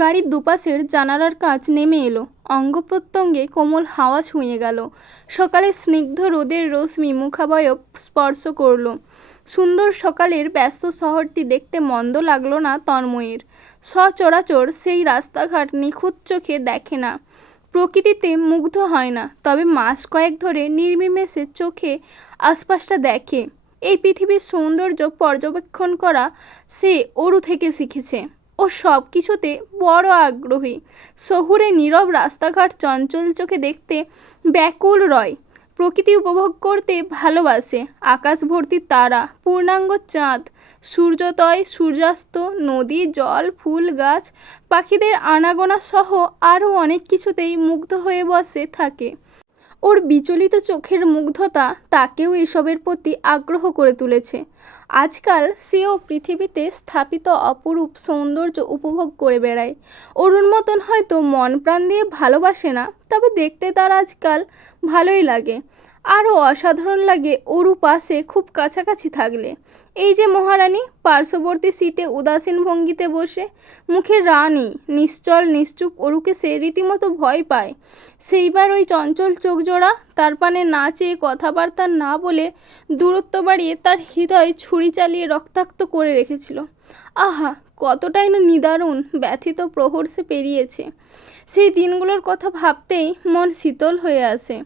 গাড়ির দুপাশের জানালার কাঁচ নেমে এলো, অঙ্গ প্রত্যঙ্গে কোমল হাওয়া ছুঁয়ে গেল। সকালের স্নিগ্ধ রোদের রশ্মি মুখাবয়ব স্পর্শ করল। সুন্দর সকালের ব্যস্ত শহরটি দেখতে মন্দ লাগলো না তন্ময়ের। সচরাচর সেই রাস্তাঘাট নিখুঁত চোখে দেখে না, প্রকৃতিতে মুগ্ধ হয় না, তবে মাস কয়েক ধরে নির্বিমেষে চোখে আশপাশটা দেখে। এই পৃথিবীর সৌন্দর্য পর্যবেক্ষণ করা সে অরু থেকে শিখেছে। ও সব কিছুতে বড় আগ্রহী। শহুরে নীরব রাস্তাঘাট চঞ্চল চোখে দেখতে ব্যাকুল রয়, প্রকৃতি উপভোগ করতে ভালোবাসে। আকাশ ভর্তি তারা, পূর্ণাঙ্গ চাঁদ, সূর্যোদয়, সূর্যাস্ত, নদী, জল, ফুল, গাছ, পাখিদের আনাগোনা সহ আরও অনেক কিছুতেই মুগ্ধ হয়ে বসে থাকে। ওর বিচলিত চোখের মুগ্ধতা তাকেও এসবের প্রতি আগ্রহ করে তুলেছে। আজকাল সেও পৃথিবীতে স্থাপিত অপরূপ সৌন্দর্য উপভোগ করে বেড়ায়। অরুণ মতন হয়তো মন প্রাণ দিয়ে ভালোবাসে না, তবে দেখতে তার আজকাল ভালোই লাগে। আরও অসাধারণ লাগে অরু পাশে খুব কাছাকাছি থাকলে। এই যে মহারানী পার্শ্ববর্তী সিটে উদাসীন ভঙ্গিতে বসে, মুখে রানী, নিশ্চল নিশ্চুপ অরুকে সে রীতিমতো ভয় পায়। সেইবার ওই চঞ্চল চোখজোড়া, তার পানে না চেয়ে কথাবার্তা না বলে দূরত্ব বাড়িয়ে তার হৃদয় ছুরি চালিয়ে রক্তাক্ত করে রেখেছিল। আহা, কতটাই না নিদারুণ ব্যথিত প্রহর সে পেরিয়েছে। সেই দিনগুলোর কথা ভাবতেই মন শীতল হয়ে আসে।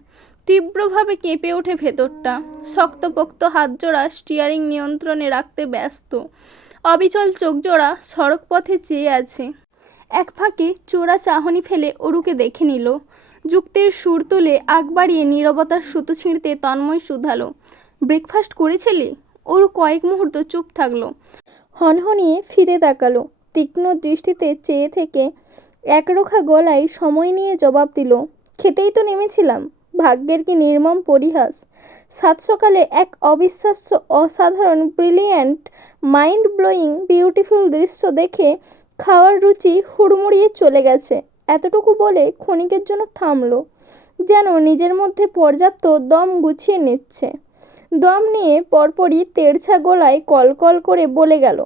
তীব্রভাবে কেঁপে ওঠে ভেতরটা। শক্তপোক্ত হাতজোড়া স্টিয়ারিং নিয়ন্ত্রণে রাখতে ব্যস্ত, অবিচল চোখজোড়া সড়ক পথে চেয়ে আছে। এক ফাঁকে চোরা চাহনি ফেলে অরুকে দেখে নিল। যুক্তির সুর তুলে আগ বাড়িয়ে নীরবতার সুতো ছিঁড়তে তন্ময় শুধালো, ব্রেকফাস্ট করেছিলি? অরু কয়েক মুহূর্ত চুপ থাকলো, হনহনিয়ে ফিরে তাকালো। তীক্ষ্ণ দৃষ্টিতে চেয়ে থেকে একরোখা গলায় সময় নিয়ে জবাব দিল, খেতেই তো নেমেছিলাম। ভাগ্যের কি নির্মম পরিহাস! সাত সকালে এক অবিশ্বাস্য, অসাধারণ, ব্রিলিয়ান্ট, মাইন্ড ব্লোয়িং, বিউটিফুল দৃশ্য দেখে খাওয়ার রুচি হুড়মুড়িয়ে চলে গেছে। এতটুকু বলে ক্ষণিকের জন্য থামলো, যেন নিজের মধ্যে পর্যাপ্ত দম গুছিয়ে নিচ্ছে। দম নিয়ে পরপরই তেড়ছা গলায় কলকল করে বলে গেল,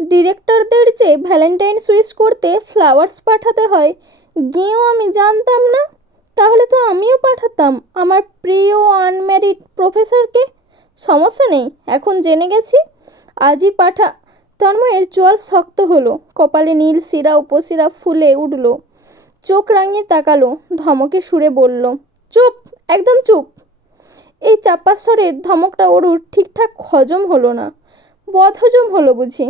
ডিরেক্টরদের যে ভ্যালেন্টাইন উইশ করতে ফ্লাওয়ার্স পাঠাতে হয়, গিয়েও আমি জানতাম না। তাহলে তো আমিও পাঠাতাম আমার প্রিয় আনম্যারিড প্রফেসরকে। সমস্যা নেই, এখন জেনে গেছি, আজই পাঠা। তন্ময়ের চোয়াল শক্ত হলো, কপালে নীল শিরা উপশিরা ফুলে উঠল। চোখ রাঙিয়ে তাকালো, ধমকে সুরে বলল, চুপ, একদম চুপ। এই চাপা স্বরের ধমকটা ওরুর ঠিকঠাক হজম হলো না, বদহজম হলো বুঝি।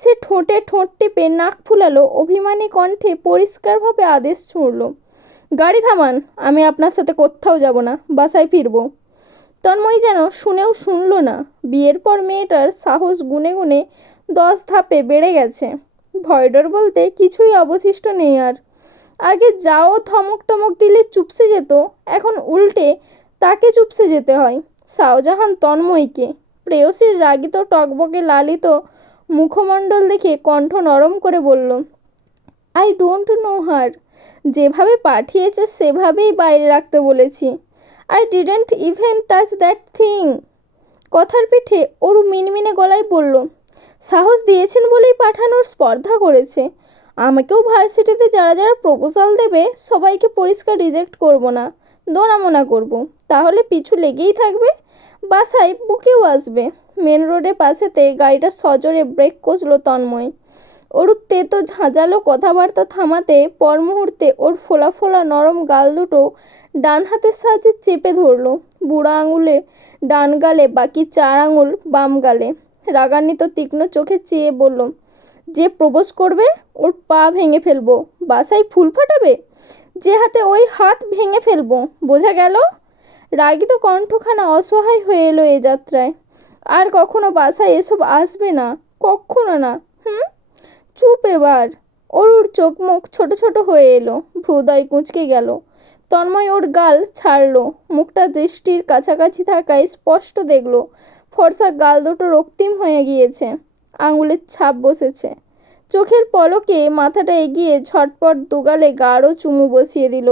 সে ঠোঁটে ঠোঁট টিপে নাক ফুলালো, অভিমানী কণ্ঠে পরিষ্কারভাবে আদেশ ছুঁড়ল, গাড়ি থামান, আমি আপনার সাথে কোথাও যাব না, বাসায় ফিরব। তন্ময় যেন শুনেও শুনল না। বিয়ের পর মেয়েটার সাহস গুনে গুনে 10 ধাপে বেড়ে গেছে। ভয়ডর বলতে কিছুই অবশিষ্ট নেই আর। আগে যাও ধমক টমক দিলে চুপসে যেত, এখন উল্টে তাকে চুপসে যেতে হয়। শাহজাহান তন্ময়কে। প্রেয়সীর রাগিত টকবকে লালিত মুখমণ্ডল দেখে কণ্ঠ নরম করে বলল, আই ডোন্ট নো হার। যেভাবে পাঠিয়েছে সেভাবেই বাইরে রাখতে বলেছি। I didn't even touch that thing. কথার পিঠে অরু মিনমিনে গলায় বলল, সাহস দিয়েছেন বলেই পাঠানোর স্পর্ধা করেছে। আমাকেও ভার্সিটিতে যারা যারা প্রপোজাল দেবে সবাইকে পরিষ্কার রিজেক্ট করব না, দোনামোনা করব, তাহলে পিছু লেগেই থাকবে, বাসায় বুকেও আসবে। মেন রোডের পাশেতে গাড়িটা সজোরে ব্রেক কষল তন্ময়। অরু তেতো ঝাঁঝালো কথাবার্তা থামাতে পর মুহূর্তে ওর ফোলা ফোলা নরম গাল দুটো ডান হাতের সাহায্যে চেপে ধরলো। বুড়া আঙুলে ডান গালে, বাকি 4 আঙুল বাম গালে। রাগান্বিত তীক্ষ্ণ চোখে চেয়ে বলল, যে প্রপোজ করবে ওর পা ভেঙে ফেলবো। বাসায় ফুল ফাটাবে, যে হাতে ওই হাত ভেঙে ফেলবো, বোঝা গেল? রাগিত কণ্ঠখানা অসহায় হয়ে এলো এ যাত্রায়। আর কখনো বাসায় এসব আসবে না, কখনো না। চুপ এবার। অরুর চোখ মুখ ছোট ছোট হয়ে এলো, হৃদয় কুঁচকে গেল। তন্ময় ওর গাল ছাড়লো, মুখটা দৃষ্টির কাছাকাছি থাকায় স্পষ্ট দেখলো ফর্সা গাল দুটো রক্তিম হয়ে গিয়েছে, আঙুলের ছাপ বসেছে। চোখের পলকে মাথাটা এগিয়ে ঝটপট দুগালে গাঢ় চুমু বসিয়ে দিল।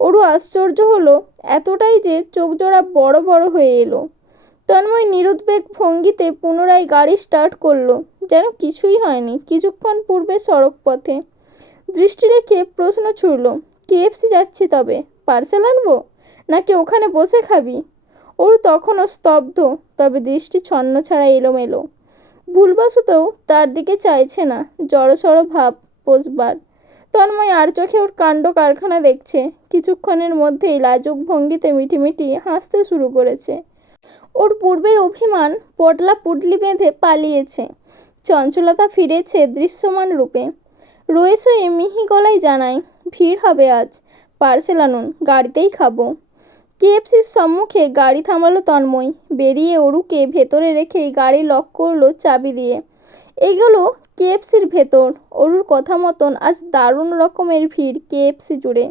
অরু আশ্চর্য হলো এতটাই যে চোখ জোড়া বড় বড় হয়ে এলো। তন্ময় নিরুদ্বেগ ভঙ্গিতে পুনরায় গাড়ি স্টার্ট করলো, যেন কিছুই হয়নি। কিছুক্ষণ পূর্বে সড়ক পথে দৃষ্টি রেখে প্রশ্ন ছুড়ল, কেএফসি যাচ্ছি, তবে পার্সেল আনবো নাকি ওখানে বসে খাবি? ওরু তখনও স্তব্ধ, তবে দৃষ্টি ছন্ন ছাড়া এলোমেলো। ভুলবশতও তার দিকে চাইছে না, জড়সড় ভাব পোষবার। তন্ময় আর চোখে ওর কাণ্ড কারখানা দেখছে। কিছুক্ষণের মধ্যেই লাজুক ভঙ্গিতে মিটিমিটি হাসতে শুরু করেছে। ওর পূর্বের অভিমান পটলা পুটলি বেঁধে পালিয়েছে, চঞ্চলতা ফিরেছে দৃশ্যমান রূপে। রয়ে শয়ে মিহি গলায় জানায়, ভিড় হবে আজ, পার্সেল আনুন, গাড়িতেই খাবো। কেএফসির সম্মুখে গাড়ি থামালো তন্ময়। বেরিয়ে অরুকে ভেতরে রেখেই গাড়ি লক করলো চাবি দিয়ে। এগুলো কেএফসির ভেতর। অরুর কথা মতন আজ দারুণ রকমের ভিড় কেএফসি জুড়ে।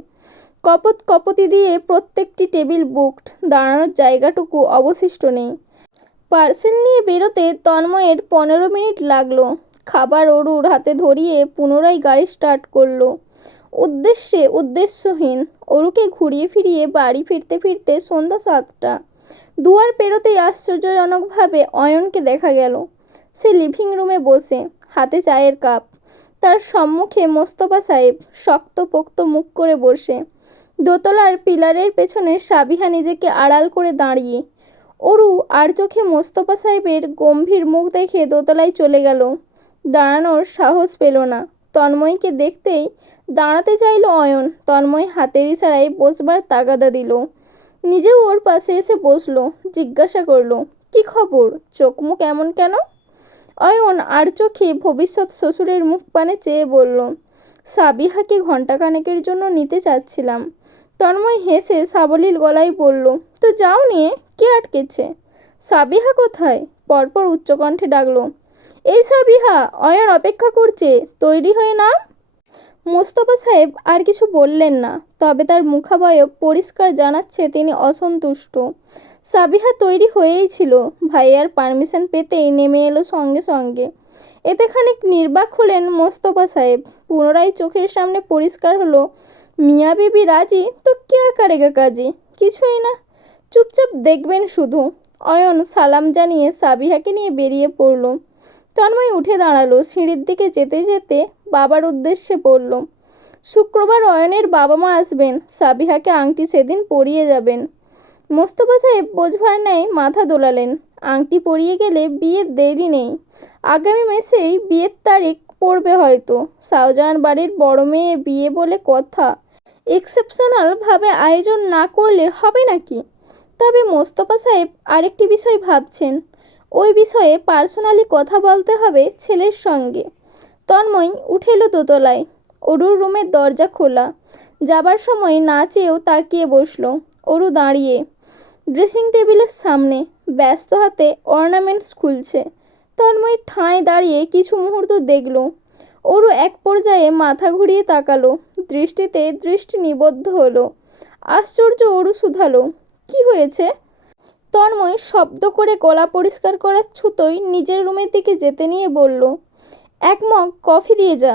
কপত কপতি দিয়ে প্রত্যেকটি টেবিল বুকড, দাঁড়ানোর জায়গাটুকু অবশিষ্ট নেই। পার্সেল নিয়ে বেরোতে তন্ময়ের 15 মিনিট লাগলো। খাবার অরুর হাতে ধরিয়ে পুনরায় গাড়ি স্টার্ট করলো। উদ্দেশ্যহীন। অরুকে ঘুরিয়ে ফিরিয়ে বাড়ি ফিরতে ফিরতে সন্ধ্যা 7টা। দুয়ার পেরোতেই আশ্চর্যজনকভাবে অয়নকে দেখা গেল। সে লিভিং রুমে বসে, হাতে চায়ের কাপ। তার সম্মুখে মোস্তফা সাহেব শক্তপোক্ত মুখ করে বসে। দোতলার পিলারের পেছনে সাবিহা নিজেকে আড়াল করে দাঁড়িয়ে। অরু আর চোখে মোস্তফা সাহেবের গম্ভীর মুখ দেখে দোতলায় চলে গেল। দাঁড়ানোর সাহস পেল না। তন্ময়কে দেখতেই দাঁড়াতে চাইল অয়ন। তন্ময় হাতের ইশারায় বসবার তাগাদা দিল। নিজেও ওর পাশে এসে বসলো। জিজ্ঞাসা করলো, কি খবর, চোখ মুখ এমন কেন? অয়ন আর চোখে ভবিষ্যৎ শ্বশুরের মুখ পানে চেয়ে বলল, সাবিহাকে ঘণ্টাখানেকের জন্য নিতে চাচ্ছিলাম। তন্ময় হেসে সাবলীল গলায় বলল, তো যাও নিয়ে, কে আটকেছে? সাবিহা কোথায়? পরপর উচ্চকণ্ঠে ডাকলো, এই সাবিহা, অয়ন অপেক্ষা করছে, তৈরি হয়ে নাও। মোস্তফা সাহেব আর কিছু বললেন না, তবে তার মুখাবয়ব পরিষ্কার জানাচ্ছে তিনি অসন্তুষ্ট। সাবিহা তৈরি হয়েই ছিল, ভাইয়ার পারমিশন পেতেই নেমে এলো সঙ্গে সঙ্গে। এতে খানিক নির্বাক হলেন মোস্তফা সাহেব। পুনরায় চোখের সামনে পরিষ্কার হলো, মিয়া বিবি রাজি তো কে করেগা কাজী, কিছুই না, চুপচাপ দেখবেন শুধু। অয়ন সালাম জানিয়ে সাবিহাকে নিয়ে বেরিয়ে পড়ল। তন্ময় উঠে দাঁড়ালো। সিঁড়ির দিকে যেতে যেতে বাবার উদ্দেশ্যে বলল, শুক্রবার অয়নের বাবা মা আসবেন, সাবিহাকে আংটি সেদিন পরিয়ে যাবেন। মোস্তফা সাহেব বোঝবার ন্যায় মাথা দোলালেন। আংটি পরিয়ে গেলে বিয়ের দেরি নেই, আগামী মাসেই বিয়ের তারিখ পড়বে হয়তো। শাহজাহান বাড়ির বড় মেয়ে বিয়ে বলে কথা, এক্সেপশনাল ভাবে আয়োজন না করলে হবে নাকি? তবে মোস্তফা সাহেব আরেকটি বিষয় ভাবছেন। ওই বিষয়ে পার্সোনালি কথা বলতে হবে ছেলের সঙ্গে। তন্ময় উঠে এলো দোতলায়। অরুর রুমের দরজা খোলা। যাবার সময় না চেয়েও তাকিয়ে বসলো। অরু দাঁড়িয়ে ড্রেসিং টেবিলের সামনে, ব্যস্ত হাতে অর্নামেন্টস খুলছে। তন্ময় ঠাঁই দাঁড়িয়ে কিছু মুহূর্ত দেখল। অরু এক পর্যায়ে মাথা ঘুরিয়ে তাকালো। দৃষ্টিতে দৃষ্টি নিবদ্ধ হলো। আশ্চর্য অরু শুধালো, কি হয়েছে? তন্ময় শব্দ করে গলা পরিষ্কার করার ছুতোয় নিজের রুমের দিকে যেতে নিয়ে বলল, এক মগ কফি দিয়ে যা।